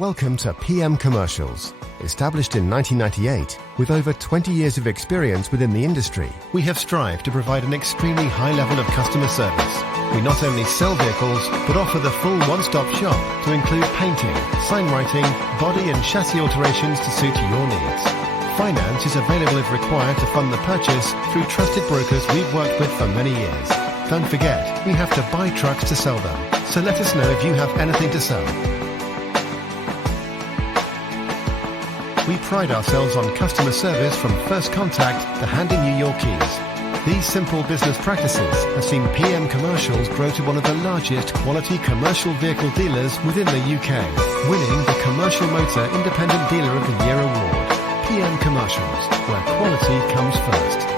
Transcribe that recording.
Welcome to PM Commercials. Established in 1998, with over 20 years of experience within the industry, we have strived to provide an extremely high level of customer service. We not only sell vehicles, but offer the full one-stop shop to include painting, sign writing, body and chassis alterations to suit your needs. Finance is available if required to fund the purchase through trusted brokers we've worked with for many years. Don't forget, we have to buy trucks to sell them, so let us know if you have anything to sell. We pride ourselves on customer service from first contact to handing you your keys. These simple business practices have seen PM Commercials grow to one of the largest quality commercial vehicle dealers within the UK, winning the Commercial Motor Independent Dealer of the Year award. PM Commercials, where quality comes first.